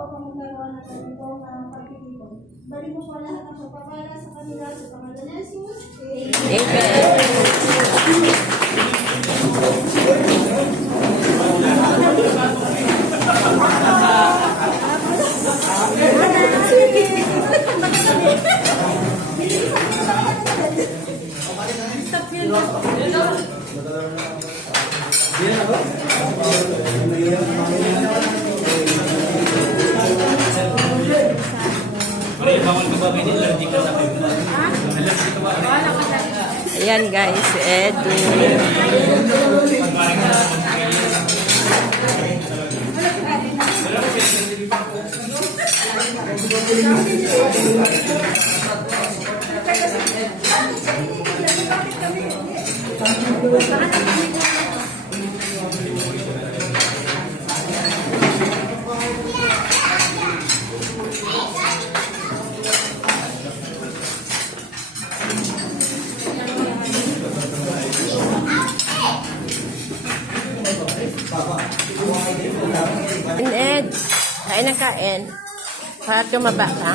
upang magkaroon ng ganitong pagtitipon. Balik mo po lahat ng pagpapala sa kanila sa pangalan ni Jesus. Ayan guys, si Edu. Ed, kain ng kain. Para tumaba ka.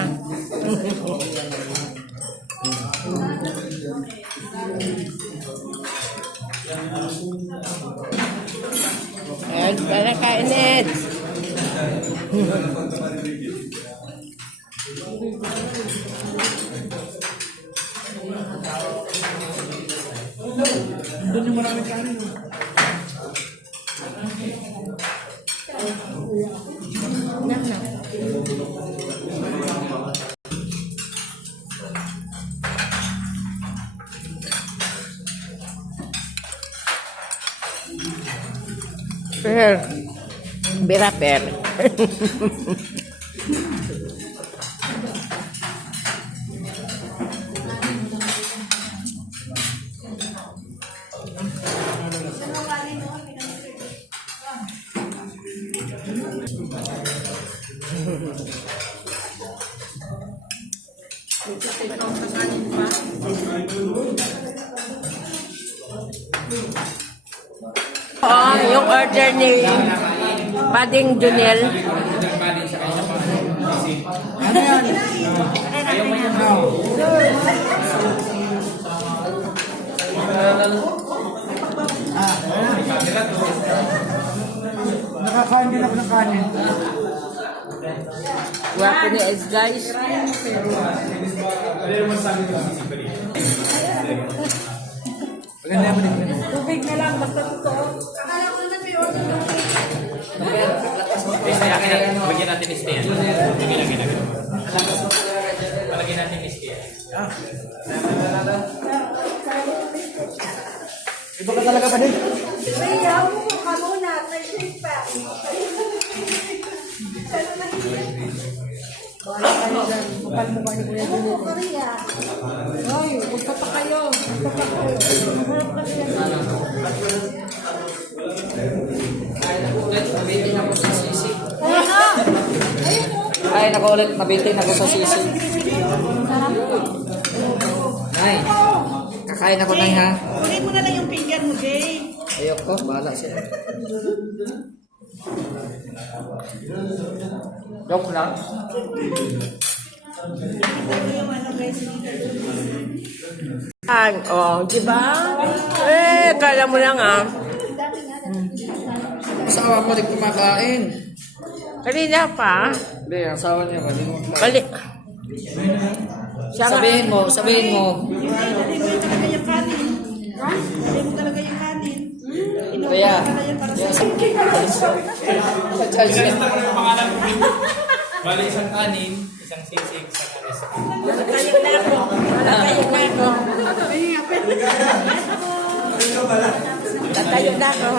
Ed, para kain Ed. Doon yung maraming kanin. Biraper. Oh, yung order ni Pading Junel. Ano yan? Ayaw mo yan. Nakakain din ako ng kanin. Wapo ni Ez guys. Maganda mo din. Tubig na lang, basta totoo. Akala ko naman may order na. Bigyan natin ni Stia. Palagyan natin ni Stia. Iba ka talaga pa din. Ayaw mo ka muna, may shake pa. Kapal mo ba ni Kuya Ako po, Korea. Ay, punta pa kayo. Harap ka rin. Mabitin ako sa sisi. Ayun o. Ay, nakulit. Mabitin ako sa sisi. Ay, kakain ako na ha. Kunin mo na lang yung finger mo, Jay. Ayoko, bahala siya. Joke lang. Oh, di ba? Kala mo lang ah. Asawa mo rin kumakain. Kanina pa. Hindi, ang asawa niya ba? Kali. Siya nga. Sabihin mo. Dali mo talaga yung kanin. Ha? Dali mo talaga yung kanin. Kaya, bali isang kanin, isang sisig, isang alis. Tayo na ako. Tatayo na ako.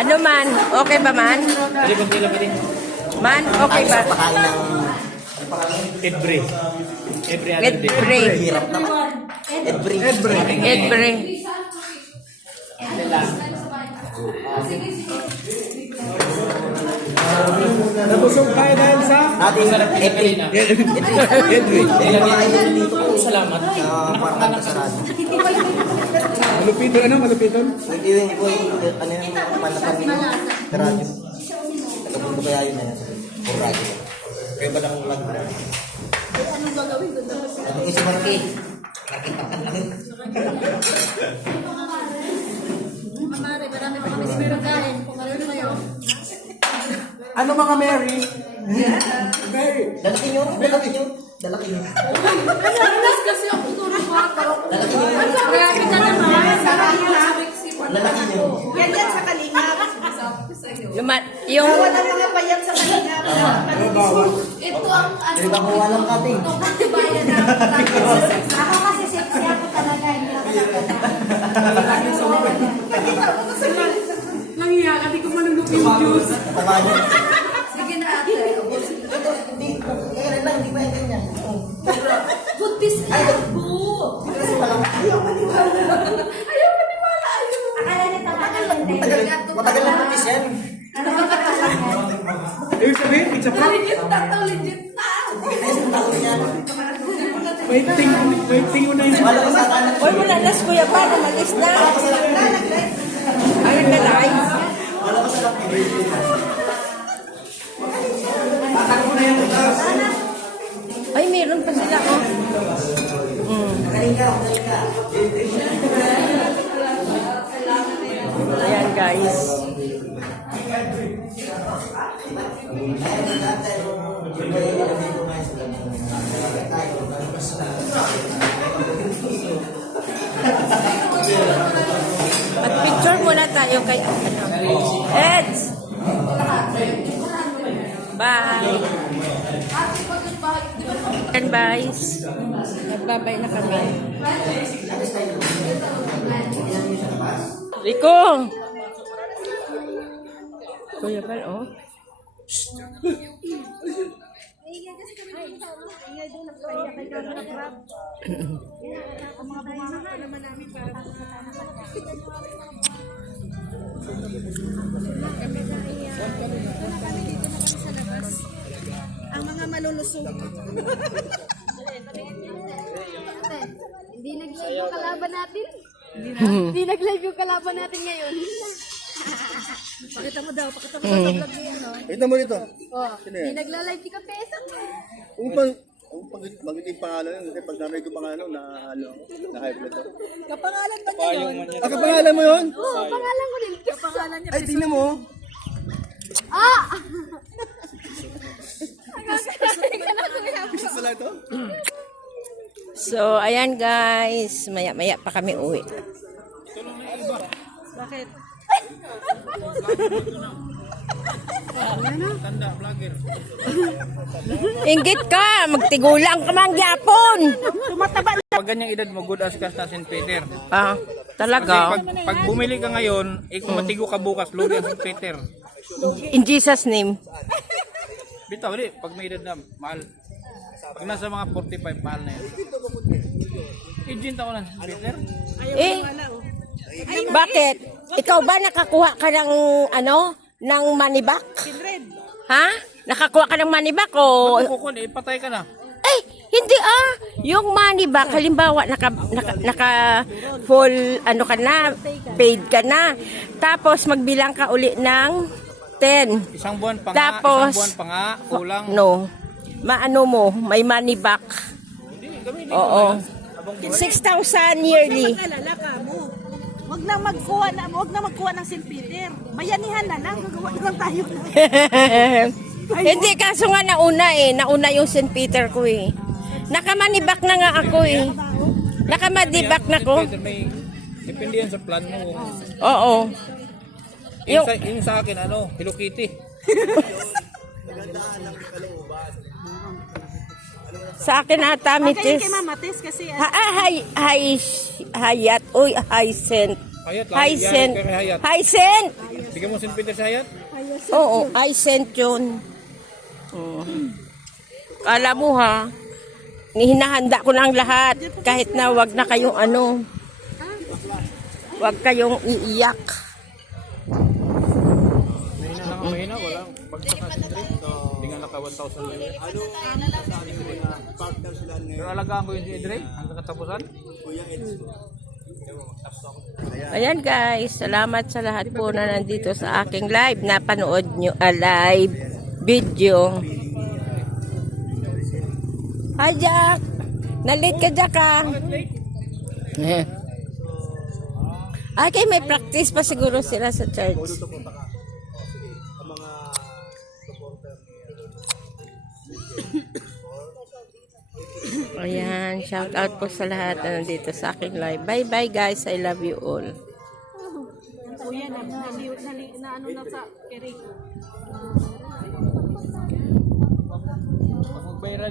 Ano man? Okay ba man? Pwede kong pila pwede. Man, okay ba? Every other day. Edbre. Nabusog tayo dahil sa... Salamat. Parang sarado. Malupiton, ano? Malupiton? Hindi yun po yung ano yung panapan nila. Radyo. Nagkapunto kaya yun na yan. Puro radyo. Kaya ba lang lang na? Anong gagawin ko daw? Ano yung si Marky? Nakita ka lang. Mamari, marami pa kami siniragahin. Kung ano na yun. Ano mga Mary? Mary. Dalaki nyo? Dalaki nyo? Dalaki nyo? Alas kasi ako tuturo ko ako. Dalaki nyo? Grabe ka naman. Lalaki nyo? Yan yan sa kalingap. Yung Bawal ang mga payak sa kalingap. Ito ang ano. Hindi ba kuha lang kating? Ito ang tibayan na. Ako kasi sexy ako talaga. Hindi ako Nangiya, kasi ko manunok yung juice. Tama nyo? Sige na ate. Ito, hindi. Kaya lang, hindi ba yung ganyan? Buntis na ako. Kasi walang Ayaw maniwala. Ayaw maniwala. Ayaw. Akala nito hindi. matagal lang pumis yan. Ano ba katalan yan? Ibig sabihin, it's a prank. Legit na to. Legit na. Isang taon yan. Waiting mo na yun. Wala ko sa kanan. Uy, wala na kuya pa, umalis na. Ay, nag-live. Wala ko sa lapin. Ay, meron pa sila, oh. Galing ka, galing ka. Ayan, guys. At picture muna tayo kay Eds! Bye! And guys, nagbabay na kami. Rico! Kuya Bal, oh. Ang mga malulusog. Hindi nag-live yung kalaban natin. Hindi nag-live yung kalaban natin ngayon. Pakita mo daw, pakita mo sa vlog niya, no? Ito mo dito. Oh, hindi nagla-live si Kapesa. Kung magiting pangalan yun, kasi pag nanay ko pangalan, na high blood ako. Kapangalan ba niya yun? Kapangalan mo yun? Oo, pangalan ko din. Kapangalan niya. Ay, tingnan mo. Ah! Bisa pala ito? So, ayan guys. Maya-maya pa kami uwi. Bakit? Tanda, vlogger. Inggit ka! Magtigulang ka man gyapon! Pag ganyang edad mo, good as ka sa St. Peter. Ah, Kasi talaga? pag bumili ka ngayon, kung matigo ka bukas, lugi ang St. Peter. In Jesus' name. Bitaw, di. Pag may edad na, mahal. Pag nasa mga 45, mahal na yan. Agent ako ng St. Peter. Eh, bakit? Ikaw ba nakakuha ka ng, ano, ng money back? Ha? Nakakuha ka ng money back o... Kukun, ipatay ka na. Eh, hindi ah. Yung money back, halimbawa, naka full, ano ka na, paid ka na. Tapos, magbilang ka uli ng 10. Isang buwan pa nga, Tapos, isang buwan pa nga, kulang. No. Maano mo, may money back. Hindi, gamitin Oo. ko na. 6,000 yearly. Mag-alala ka mo. Wag na magkuha ng St. Peter. Bayanihan na lang, gagawa na lang tayo. Hindi, kaso nga nauna eh. Nauna yung St. Peter ko eh. Nakamanibak na nga ako eh. Nakamadibak na ko. St. Peter, may depende yan sa plan mo. Oo. Yung sa akin, ano, Hello Kitty. Sa akin ata, Kaya mitis. kay Mama Tess kasi Hayat. Uy, Hyacinth. Hayat lang. Hyacinth. Yan, kay Hayat. Hyacinth. Bigyan mo St. Peter sa Hayat? Oo, Hyacinth yun. Kala mo ha, hinahanda ko ng lahat. Kahit na wag na kayong ano. Wag kayong iiyak. Mahina, wala. Pagka sa street, hindi nga naka 1,000 lang. Pero alagaan ko yung si Edre hanggang katapusan. Ayan guys, salamat sa lahat po na nandito sa aking live. Napanood nyo, live video. Hi Jack! Nalit ka Jack ah! Okay, may practice pa siguro sila sa church. Ayan, shout out po sa lahat na nandito sa aking live. Bye bye guys, I love you all. Kuya, na ano na sa Eric. Mag-viral